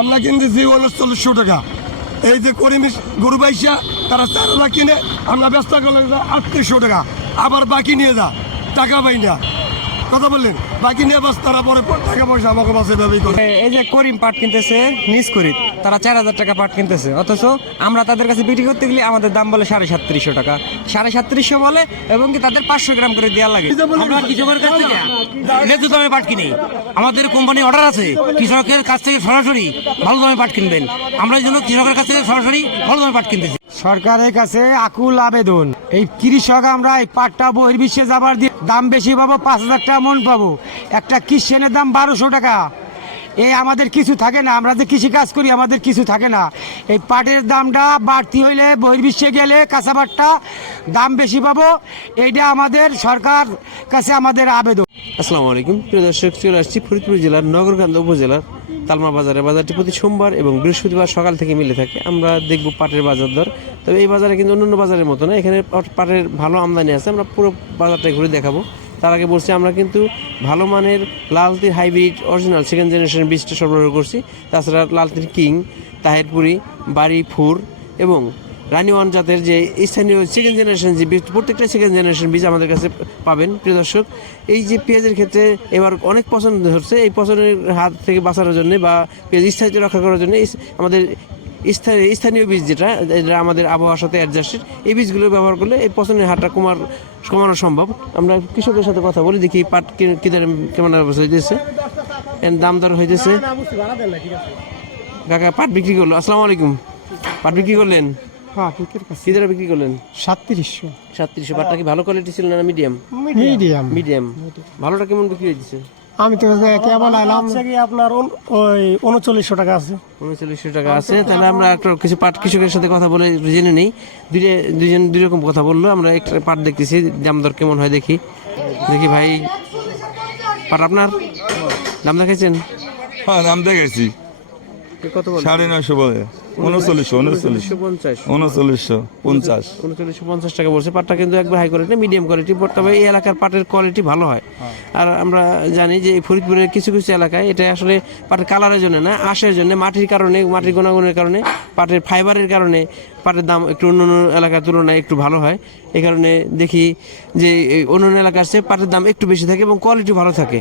আমরা কিনতেছি 3900 টাকা। এই যে করিমিস গরু বাইশা তারা 4 লাখ কিনে আমরা ব্যস্ত করলে 3800 টাকা, আবার বাকি নিয়ে যা, টাকা পাই না। কথা বললেন বাকি নিয়ে বাস, তারা পরে টাকা পয়সা আমাকে বাসে ব্যবহার করে। এই যে করিম পাট কিনতেছে নিজ করি, তারা 4000 টাকা পাট কিনতেছে, অথচ আমরা তাদের কাছে বিক্রি করতে গেলে আমাদের দাম বলে 3750 টাকা, 3750 বলে, এবং কি তাদের 500 গ্রাম করে দেওয়া লাগে। আমরা কৃষকের কাছ থেকে ন্যায্য দামে পাট কিনি, আমাদের কোম্পানি অর্ডার আছে কৃষকের কাছ থেকে সরাসরি ভালো দামে পাট কিনবেন, আমরা এই জন্য কৃষকের কাছ থেকে সরাসরি ভালো দামে পাট কিনতেছি। সরকারের কাছে আকুল আবেদন, এই কৃষক আমরা এই পাটটা বহির্বিশ্বে যাবার দিয়ে দাম বেশি পাবো, 5000 টাকা মন পাবো, একটা কিষেনের দাম 1200 টাকা। এই আমাদের কিছু থাকে না, আমরা যে কৃষি কাজ করি আমাদের কিছু থাকে না। এই পাটের দামটা বাড়তি হইলে বহির্বিশ্বে গেলে কাঁচা পাটটা দাম বেশি পাবো, এইটা আমাদের সরকার কাছে আমাদের আবেদন। আসসালামু আলাইকুম প্রিয় দর্শক, চলে আসছি ফরিদপুর জেলার নগরকান্দা উপজেলার তালমা বাজারে। বাজারটি প্রতি সোমবার এবং বৃহস্পতিবার সকাল থেকে মিলে থাকে। আমরা দেখব পাটের বাজার দর। তবে এই বাজারে কিন্তু অন্যান্য বাজারের মতো না, এখানে পাটের ভালো আমদানি আছে। আমরা পুরো বাজারটা ঘুরে দেখাবো। তার আগে বলছি আমরা কিন্তু ভালো মানের লালতির হাইব্রিড অরিজিনাল সেকেন্ড জেনারেশন বীজটা সরবরাহ করছি। তাছাড়া লালতির কিং, তাহেরপুরি, বাড়ি ফুর এবং রানি ওয়ান জাতের যে স্থানীয় সেকেন্ড জেনারেশন যে বীজ, প্রত্যেকটা সেকেন্ড জেনারেশন বীজ আমাদের কাছে পাবেন। প্রিয় দর্শক, এই যে পেঁয়াজের ক্ষেত্রে এবার অনেক পছন্দ হচ্ছে, এই পছন্দের হাত থেকে বাঁচানোর জন্য বা পেঁয়াজ স্থায়িত্ব রক্ষা করার জন্য আমাদের স্থানীয় বীজ যেটা আমাদের আবহাওয়ার সাথে অ্যাডজাস্টেড, এই বীজগুলো ব্যবহার করলে এই পছন্দের হারটা কমানো সম্ভব। আমরা কৃষকের সাথে কথা বলি, দেখি পাট কি দরে কেমন অবস্থা হইতেছে, দাম দর হইতেছে। কাকা পাট বিক্রি করলো, আসসালামু আলাইকুম। পাট বিক্রি করলেন? কি দরে বিক্রি করলেন? 3700। পাটটা কি ভালো কোয়ালিটি ছিল না মিডিয়াম? মিডিয়াম। ভালোটা কেমন বিক্রি হয়েছে? আমি তো কেবল আইলাম আপনার ওই 3900 টাকা আছে। 3900 টাকা আছে। তাহলে আমরা একটা কিছু পাট কৃষকের সাথে কথা বলে জেনে নেই। দুজন দুই রকম কথা বললো। আমরা একটা পাট দেখতেছি, দাম দর কেমন হয় দেখি। ভাই পাট আপনার দাম দেখাইছেন? হ্যাঁ, নাম দেখেছি। কত বলে? 950 বলে। 3950 টাকা বলছে। পাটটা কিন্তু একবার হাই কোয়ালিটি, মিডিয়াম কোয়ালিটি। তবে এই এলাকার পাটের কোয়ালিটি ভালো হয়। আর আমরা জানি যে ফরিদপুরের কিছু কিছু এলাকায় এটা আসলে পাটের কালারের জন্য না, আঁশের জন্য, মাটির কারণে, মাটির গুণাগুণের কারণে, পাটের ফাইবারের কারণে পাটের দাম একটু অন্যান্য এলাকার তুলনায় একটু ভালো হয়। এই কারণে দেখি যে অন্যান্য এলাকার চেয়ে পাটের দাম একটু বেশি থাকে এবং কোয়ালিটি ভালো থাকে।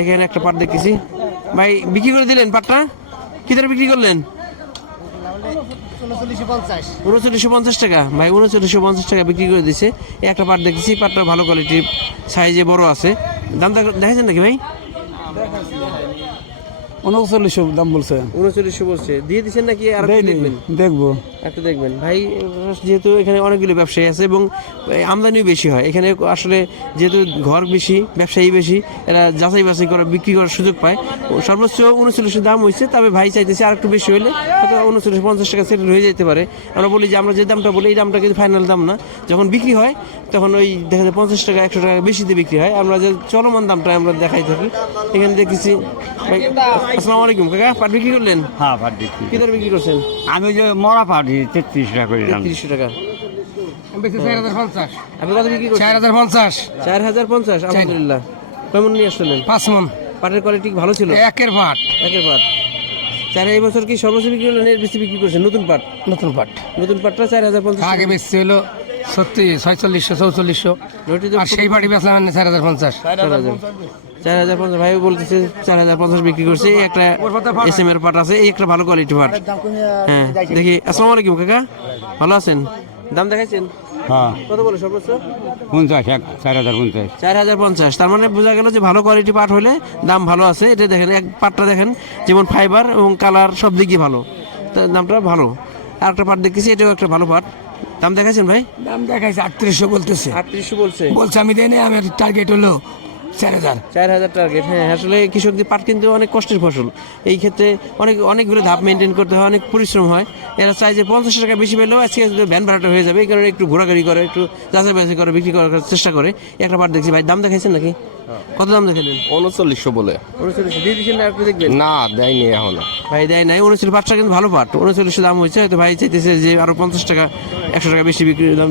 এখানে একটা পাট দেখতেছি। ভাই বিক্রি করে দিলেন পাটটা? কি দরে বিক্রি করলেন? 3950 টাকা। ভাই 3950 টাকা বিক্রি করে দিছে। একটা পাট দেখতেছি, পাটটা ভালো কোয়ালিটির, সাইজে বড় আছে। দামটা দেখেছেন নাকি ভাই? 3900 দাম বলছে। 3900 বলছে। দিয়ে দিচ্ছেন নাকি আর দেখবেন? দেখবো, একটা দেখবেন ভাই। যেহেতু এখানে অনেকগুলো ব্যবসায়ী আছে এবং আমদানিও বেশি হয় এখানে, আসলে যেহেতু ঘর বেশি, ব্যবসায়ী বেশি, এরা যাচাই বাছাই করে বিক্রি করার সুযোগ পায়। সর্বোচ্চ 3900 দাম হয়েছে। তবে ভাই চাইতেছে আর একটু বেশি হলে হয়তো 3950 টাকা সেটেল হয়ে যেতে পারে। আমরা বলি যে আমরা যে দামটা বলি এই দামটা কিন্তু ফাইনাল দাম না। যখন বিক্রি হয় তখন ওই দেখা যায় 50 টাকা 100 টাকা বেশিতে বিক্রি হয়। আমরা যে চলমান দামটা আমরা দেখাই থাকি। এখানে দেখেছি ভাই। আসসালামু আলাইকুম কাকা, পাট বিক্রি করলেন? হ্যাঁ, পাট বিক্রি। কি দরে বিক্রি করছেন? আমি যে মরা পাট 33 টাকা করে দাম। 3300 টাকা। 4050। আপনি কত বিক্রি করছেন? 4050। 4050। আলহামদুলিল্লাহ। কেমন নিয়ে আসলেন? 5 মণ। পাটের কোয়ালিটি ভালো ছিল? একের পাট। এই বছর কি সর্বোচ্চ বিক্রি করলেন, এর বেশি বিক্রি করছেন? নতুন পাটটা 4050। আগে বেশি হলো 4600 4400, আর সেই পাটি বেচলাম 4050। 4050 ভাই বলতেছে 4050 বিক্রি করছে। এই একটা এসএম এর পাট আছে, এই একটা ভালো কোয়ালিটি পাট। হ্যাঁ দেখি। আসসালামু আলাইকুম কাকা, ভালো আছেন? দাম দেখাইছেন? হ্যাঁ, কত বলে সর্বোচ্চ? 4050। 4050। তার মানে বোঝা গেল যে ভালো কোয়ালিটি পাট হলে দাম ভালো আছে। এটা দেখেন, এক পাটটা দেখেন, যেমন ফাইবার এবং কালার সব দিকই ভালো, দামটা ভালো। আর একটা পাট দেখতেছি, এটাও একটা ভালো পাট। দাম দেখাইছেন ভাই? দাম দেখাইছে 3800 বলতেছে। 3800 বলছে। আমি দেই না, আমার টার্গেট হলো 4000 টার্গেট। হ্যাঁ, আসলে কৃষকদের পাট কিন্তু অনেক কষ্টের ফসল। এই ক্ষেত্রে অনেকগুলো ধাপ মেনটেন করতে হয়, অনেক পরিশ্রম হয়। এরা চাই যে 50 টাকা বেশি পেলেও আজকে ভ্যান ভাড়াটা হয়ে যাবে, এই কারণে একটু ঘোরাঘুরি করে, একটু যাচাই বাছাই করে বিক্রি করার চেষ্টা করে। একটা পাট দেখছি ভাই, দাম দেখাইছেন নাকি? কত দাম দেখালেন? 3900 বলে। 3900 দিয়ে দিচ্ছেন না? একটু দেখবেন। না, দেয়নি এখনো। ভাই দেয় নাই। 39 পাটটা কিন্তু ভালো পাট। 3900 দাম হয়েছে। হয়তো ভাই চাইতেছে যে আরো 50 টাকা 100 টাকা বেশি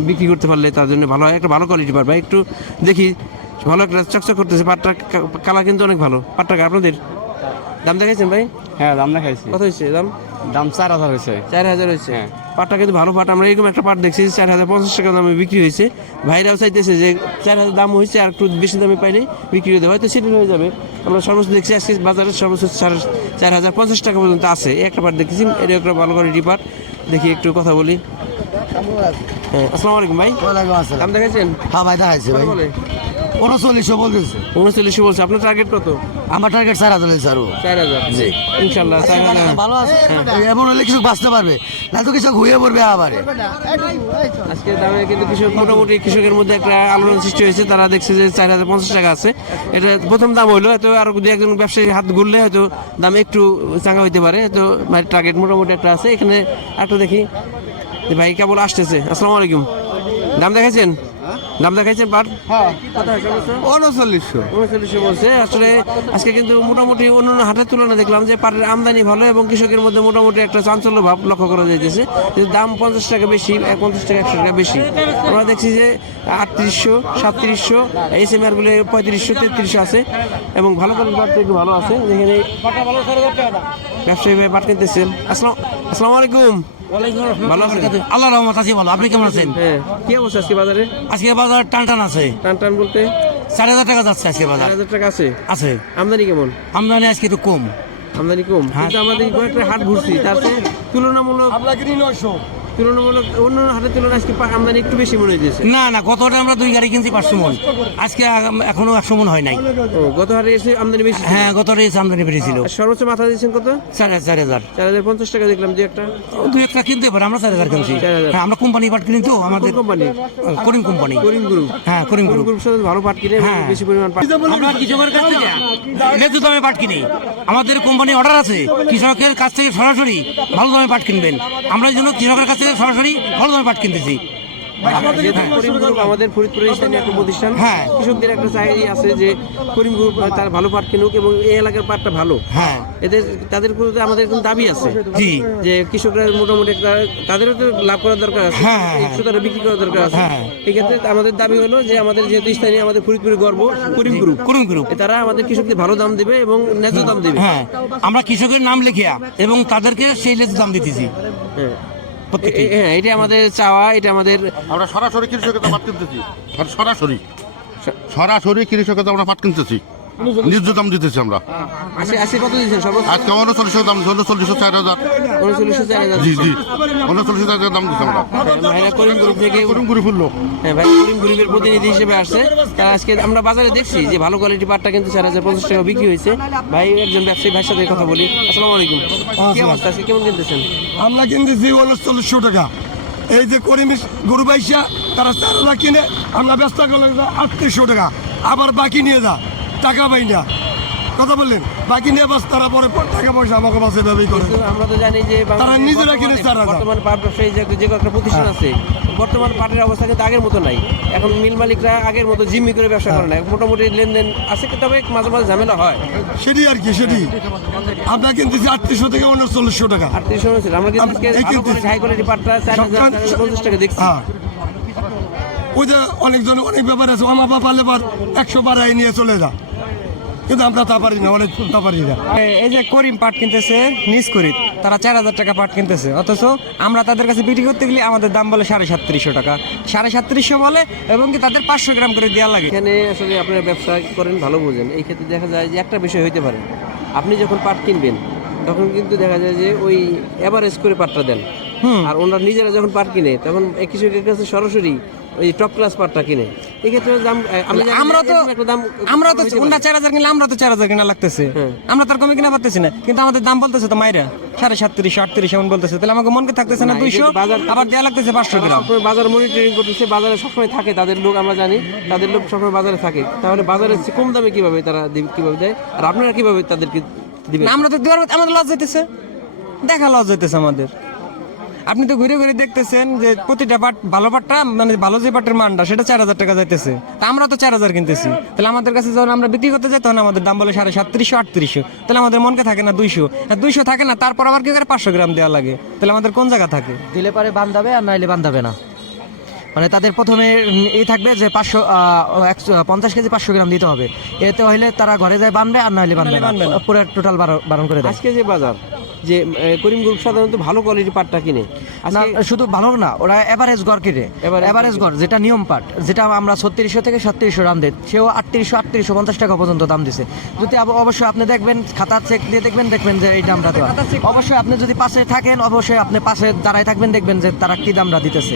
বিক্রি করতে পারলে তার জন্য ভালো হয়। একটা ভালো কোয়ালিটি পাট ভাই। একটু দেখি, ভালো একটা চকচক করতেছে পাটটা, কালার কিন্তু অনেক ভালো। পাটটা আপনাদের দাম দেখাইছেন ভাই? হ্যাঁ দাম দেখাইছি। কত হয়েছে দাম? দাম 4000 হয়েছে। 4000 হয়েছে। পাটটা কিন্তু ভালো পাট, আমরা এরকম একটা পাট দেখছি 4050 টাকা দামে বিক্রি হয়েছে। ভাইরাও চাইতেছে যে 4000 দাম হয়েছে, আর একটু বেশি দামে পাইলে বিক্রি হতে হয়তো সেটেল হয়ে যাবে। আমরা সর্বোচ্চ দেখছি আজকে বাজারে সর্বোচ্চ 4050 টাকা পর্যন্ত আছে। এই একটা পাট দেখেছি, এটা একটা ভালো কোয়ালিটি পাট। দেখি একটু কথা বলি। হ্যাঁ, আসসালামু আলাইকুম ভাই। ওয়ালাইকুম আসসালাম। দাম দেখাইছেন? হ্যাঁ ভাই দেখাইছে ভাই, বলে 3900 বলতেছে। 39 বলছে। আপনার টার্গেট কত? আমার টার্গেট 4000 স্যার। 4000। জি ইনশাআল্লাহ 4000। ভালো আছে, এমন হলে কিছু বাঁচতে পারবে, না তো কিছু ঘুরে পড়বে আবার। আজকে দামে কিন্তু কৃষক, মোটামুটি কৃষকের মধ্যে একটা আলোড়ন সৃষ্টি হয়েছে। তারা দেখছে যে 4050 টাকা আছে। এটা প্রথম দাম হইলো, হয়তো আরো দু একজন ব্যবসায়ী হাত ঘুরলে হয়তো দাম একটু চাঙ্গা হইতে পারে। তো টার্গেট মোটামুটি একটা আছে। এখানে একটু দেখি যে ভাই কেবল আসতেছে। আসসালামু আলাইকুম। দাম দেখাইছেন? দাম দেখাইছেন পাট? হ্যাঁ। 3900 বলছে। আসলে আজকে কিন্তু মোটামুটি অন্যান্য হাটের তুলনায় দেখলাম যে পাটের আমদানি ভালো এবং কৃষকের মধ্যে মোটামুটি একটা চাঞ্চল্য ভাব লক্ষ্য করা যাইতেছে। কিন্তু দাম 50 টাকা বেশি, 50 টাকা 100 টাকা বেশি। আমরা দেখছি যে 3800, 3700, SMR গুলো 3500, 3300 আছে এবং ভালো কোয়ালিটির পাট একটু ভালো আছে। যেখানে ব্যবসায়ী ভাই পাট কিনতেছেন। আসসালামু আলাইকুম। ভালো আছেন? আল্লাহ রহমত আছি ভালো। আপনি কেমন আছেন? হ্যাঁ, কি অবস্থা আজকে বাজারে? আজকে বাজার টান টান আছে। টান টান বলতে 4000 টাকা যাচ্ছে আজকে বাজার। 4000 টাকা আছে। আছে। আমদানি কেমন? আমদানি আজকে একটু কম। আমদানি কম, হ্যাঁ। কিন্তু আমাদের কয়েকটা হাট ঘুরছি, তাতে তুলনামূলক অন্য হাটের তুলনায় আজকে আমদানি একটু বেশি মনে হয়েছে। না না, গত হাটে আমরা 2 গাড়ি কিনছি 500 মন। আজকে এখনো 100 মন হয় নাই। ও, গত হাটে এসে আমদানি বেশি ছিল। হ্যাঁ, গত হাটে এসে আমদানি বেশি ছিল। আর সর্বোচ্চ মাথা দিয়েছেন কত? 4000। 4050 টাকা দেখলাম যে একটা। 2-1টা কিনতে পারে, আমরা 4000 কিনছি। 4000। হ্যাঁ, আমরা কোম্পানি পাট কিনি তো, আমাদের কোন কোম্পানি? করিম কোম্পানি। করিম গ্রুপ। হ্যাঁ, করিম গ্রুপ। গ্রুপ সাথে ভালো পাট কিনে এবং হ্যাঁ। বেশি পরিমাণ পাট। আমরা কৃষকের কাছ থেকে ন্যায্য দামে পাট কিনি। আমাদের কোম্পানি অর্ডার আছে, কৃষকের কাছ থেকে সরাসরি ভালো দামে পাট কিনবেন। আমরা এই জন্য কৃষকের কাছ থেকে সরাসরি ভালো দামে পাট কিনতেছি। যেহেতু করিম গ্রুপ আমাদের ফরিদপুরের স্থানীয় একটা প্রতিষ্ঠান, হ্যাঁ। কৃষকদের একটা চাহিদা আছে যে করিম গ্রুপ তার ভালো পাট কিনুক এবং এই এলাকার পাটটা ভালো। হ্যাঁ, এদের তাদের প্রতি আমাদের কোনো দাবি আছে জি। যে কৃষকরা মোটামুটি একটা তাদেরও তো লাভ করার দরকার আছে, হ্যাঁ, হ্যাঁ। একশোটারে বিক্রি করার দরকার আছে। হ্যাঁ। এই ক্ষেত্রে আমাদের দাবি হলো যে আমাদের যেহেতু স্থানীয়, আমাদের ফরিদপুরের গর্ব করিম গ্রুপ, করিম গ্রুপ। তারা আমাদের কৃষকদের ভালো দাম দিবে এবং ন্যায্য দাম দিবে। হ্যাঁ, আমরা কৃষকের নাম লিখিয়া এবং তাদেরকে সেই ন্যায্য দাম দিতেছি। হ্যাঁ, প্রত্যেকটি। হ্যাঁ, এটা আমাদের চাওয়া, এটা আমাদের। আমরা সরাসরি কৃষকের পাট কিনতেছি, সরাসরি কৃষকের আমরা পাট কিনতেছি, ন্যায্য দাম দিতেছি আমরা। আজকে কত দিচ্ছেন সর্বোচ্চ? আজকে 3900 দাম, 3900, 4000। 3900, 4000। জি 3900 দাম দিচ্ছি আমরা। ভাইরা করিম গ্রুপ থেকে, গরম করে ফুললো। হ্যাঁ ভাই করিম গ্রুপের প্রতিনিধি হিসেবে আসছে। তারা আজকে আমরা বাজারে দেখছি যে ভালো কোয়ালিটি পাটটা কিন্তু 4050 টাকা বিক্রি হয়েছে। ভাই একজন ব্যবসায়ী ভাইয়ের সাথে কথা বলি। আসসালামু আলাইকুম। কি অবস্থা আজকে, কেমন কিনতেছেন? আমরা কিনতেছি 3900 টাকা। এই যে করিমিস গরু বাইশা তারা 4000 কিনে, আমরা ব্যস্ত করলাম 3800 টাকা। আবার বাকি নিয়ে যা, টাকা পাই না। কথা বললেন, বাকি নিয়ে বাস, তারা পরে টাকা পয়সা আমাকে বাসে ব্যবহার করে। কিন্তু আমরা তো জানি যে তারা নিজেরা কিনে 4000। বর্তমান পাট ব্যবসায়ী যে একটা প্রতিষ্ঠান আছে, বর্তমান পাটের অবস্থা কিন্তু আগের মতো নাই। এখন মিল মালিকরা আগের মতো জিম্মি করে ব্যবসা করে না, মোটামুটি লেনদেন আছে, তবে মাঝে মাঝে ঝামেলা হয়। সেটি আর কি, সেটি আমরা কিনতেছি 3800 থেকে 3900 টাকা। 3800 হয়েছিল। আমরা কিন্তু আজকে হাই কোয়ালিটি পাটটা 4050 টাকা দেখছি। হ্যাঁ, ওই যে অনেকজন অনেক ব্যাপার আছে, আমার বাবা লেবার 100 বাড়াই নিয়ে চলে যা, কিন্তু আমরা তা পারি না, অনেক তা পারি না। এই যে করিম পাট কিনতেছে নিজ করি, তারা 4000 টাকা পাট কিনতেছে, অথচ আমরা তাদের কাছে বিক্রি করতে গেলে আমাদের দাম বলে 3750 টাকা, 3750 বলে এবং কি তাদের 500 গ্রাম করে দেওয়া লাগে। এখানে আসলে আপনারা ব্যবসা করেন, ভালো বোঝেন। এই ক্ষেত্রে দেখা যায় যে একটা বিষয় হইতে পারে, আপনি যখন পাট কিনবেন তখন কিন্তু দেখা যায় যে ওই এভারেজ করে পাটটা দেন, আর ওনারা নিজেরা যখন পাট কিনে তখন এই কৃষকের কাছে সরাসরি ওই টপ ক্লাস পাটটা কিনে। এই ক্ষেত্রে দাম আমরা তো হইতে ওনা পারে। 4000 কিনলে আমরা তো 4000 কিনা লাগতেছে, হ্যাঁ। আমরা তার কমে কিনা পারতেছি না, কিন্তু আমাদের দাম বলতেছে তো মাইরা 3750, 38 এমন বলতেছে, তাহলে আমাকে মনকে থাকতেছে না না, 200, এটা বাজার- আবার দেওয়া লাগতেছে 500 গ্রাম। সবসময় বাজার মনিটরিং করতেছে, বাজারে সবসময় থাকে তাদের লোক, আমরা জানি তাদের লোক সবসময় বাজারে থাকে। তাহলে বাজারে কম দামে কিভাবে তারা কিভাবে দেয়, আর আপনারা কিভাবে তাদেরকে দিবেন? না, আমরা তো দেওয়ার, আমাদের লস যেতেছে, দেখা লস যেতেছে আমাদের। আপনি তো ঘুরে ঘুরে দেখতেছেন যে প্রতিটা পাট, ভালো পাটটা মানে ভালো যে পাটের মানটা সেটা 4000 টাকা যাইতেছে, তা আমরা তো 4000 কিনতেছি, তাহলে আমাদের কাছে যখন আমরা বিক্রি করতে যাই তখন আমাদের দাম বলে 3750, 3800, তাহলে আমাদের মনকে থাকে না 200 থাকে না, তারপর আবার কি করে 500 গ্রাম দেওয়া লাগে, তাহলে আমাদের কোন জায়গা থাকে? দিলে পারে বান্ধাবে আর নাইলে বান্ধাবে না। মানে তাদের প্রথমে এই থাকবে যে 50 কেজি 500 গ্রাম দিতে হবে। এতে হইলে তারা ঘরে যায় বানবে, আর নাহলে বানবে না, পুরো টোটাল বারণ করে দেয়। আজকে যে বাজার যে করিম গ্রুপ সাধারণত ভালো কোয়ালিটির পাটটা কিনে না, আজকে শুধু ভালো না, ওরা এভারেজ গড় কিনে। এভারেজ গড় যেটা নিয়ম পাট, যেটা আমরা 3600 থেকে 3700 দাম দেয়, সেও 3850 টাকা পর্যন্ত দাম দিছে। যদি অবশ্যই আপনি দেখবেন, খাতা চেক দিয়ে দেখবেন যে এই দামটা দেওয়া। অবশ্যই আপনি যদি পাশে থাকেন, অবশ্যই আপনি পাশে দাঁড়ায় থাকবেন, দেখবেন যে তারা কি দামটা দিতেছে।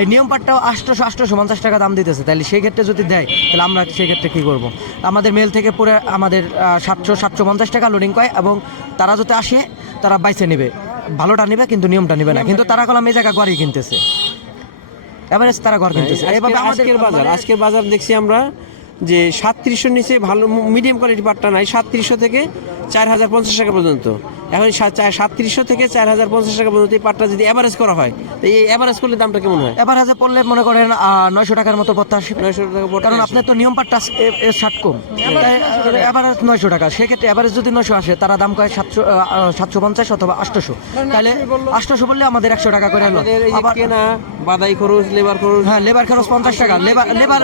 এই নিয়ম পাটটাও 850 টাকা দাম দিতেছে। তাহলে সেই ক্ষেত্রে যদি দেয়, তাহলে আমরা সেই ক্ষেত্রে কী করবো? আমাদের মেল থেকে পুরো আমাদের 750 টাকা লোডিং করে, এবং তারা যদি আসে তারা বাইসে নেবে, ভালোটা নেবে, কিন্তু নিয়মটা নেবে না। কিন্তু তারা কলম এই জায়গা ঘরই কিনতেছে, এভারেজ তারা ঘর কিনতেছে। এইভাবে আজকের বাজার দেখছি আমরা যে 3700 নিচে ভালো মিডিয়াম কোয়ালিটি পাটটা নাই, 3700 থেকে 4050 টাকা পর্যন্ত। এখন 3700 থেকে 4050 টাকা পর্যন্ত এই পাটটা যদি এভারেজ করা হয়, তো এই এভারেজ করলে দামটা কেমন হয়? এভারেজে পড়লে মনে করেন 900 টাকার মতো পড়তে আসবে। 900 টাকা পড়তে কারণ আসবে। আপনার তো নিয়ম পাটটা 60 কম, এভারেজ 900 টাকা। সেক্ষেত্রে এভারেজ যদি 900 আসে, তারা দাম কয় 750 অথবা 800। তাহলে 800 বললে আমাদের 100 টাকা করে হলো। আমাদের এই যে আবার কেনা বাদাই খরচ, লেবার খরচ, হ্যাঁ, লেবার খরচ 50 টাকা। লেবার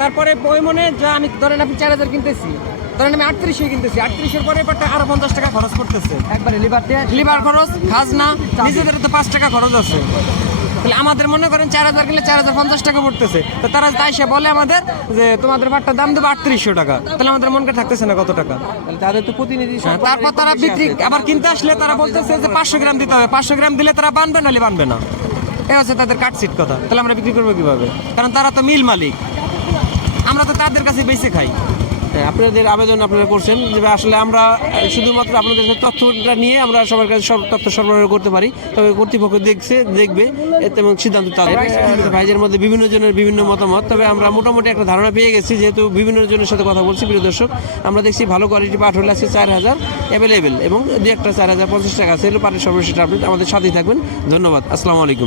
তারপরে বই মনে যা আমি ধরেন আপনি 4000 কিনতেছি, ধরেন আমি 3800 কিনতেছি, 3800 পরে এবারটা আরো 50 টাকা খরচ করতেছে। একবারে লিভার দিয়ে লিভার খরচ, খাজনা, নিজেদের তো 5 টাকা খরচ আছে। তাহলে আমাদের মনে করেন 4000 কিনলে 4050 টাকা পড়তেছে। তো তারা তাই সে বলে আমাদের যে তোমাদের পাটটার দাম দেবো 3800 টাকা। তাহলে আমাদের মনকে থাকতেছে না কত টাকা। তাহলে তাদের তো প্রতিনিধি হ্যাঁ, তারপর তারা বিক্রি আবার কিনতে আসলে তারা বলতেছে যে 500 গ্রাম দিতে হবে। 500 গ্রাম দিলে তারা বানবে, নাহলে বানবে না। এই হচ্ছে তাদের কাটসিট কথা। তাহলে আমরা বিক্রি করবো কিভাবে? কারণ তারা তো মিল মালিক, আমরা তো তাদের কাছে বেঁচে খাই। আপনাদের আবেদন আপনারা করছেন যে আসলে আমরা শুধুমাত্র আপনাদের তথ্যটা নিয়ে আমরা সবার কাছে সব তথ্য সরবরাহ করতে পারি, তবে কর্তৃপক্ষ দেখবে এবং সিদ্ধান্ত তাদের। ভাইজের মধ্যে বিভিন্ন জনের বিভিন্ন মতামত, তবে আমরা মোটামুটি একটা ধারণা পেয়ে গেছি, যেহেতু বিভিন্ন জনের সাথে কথা বলছি। প্রিয় দর্শক, আমরা দেখছি ভালো কোয়ালিটি পাট হলে আছে 4000 অ্যাভেলেবেল, এবং 2 একটা 4050 টাকা আছে। পাটের সর্বশেষ আপডেট, আমাদের সাথেই থাকবেন। ধন্যবাদ, আসসালামু আলাইকুম।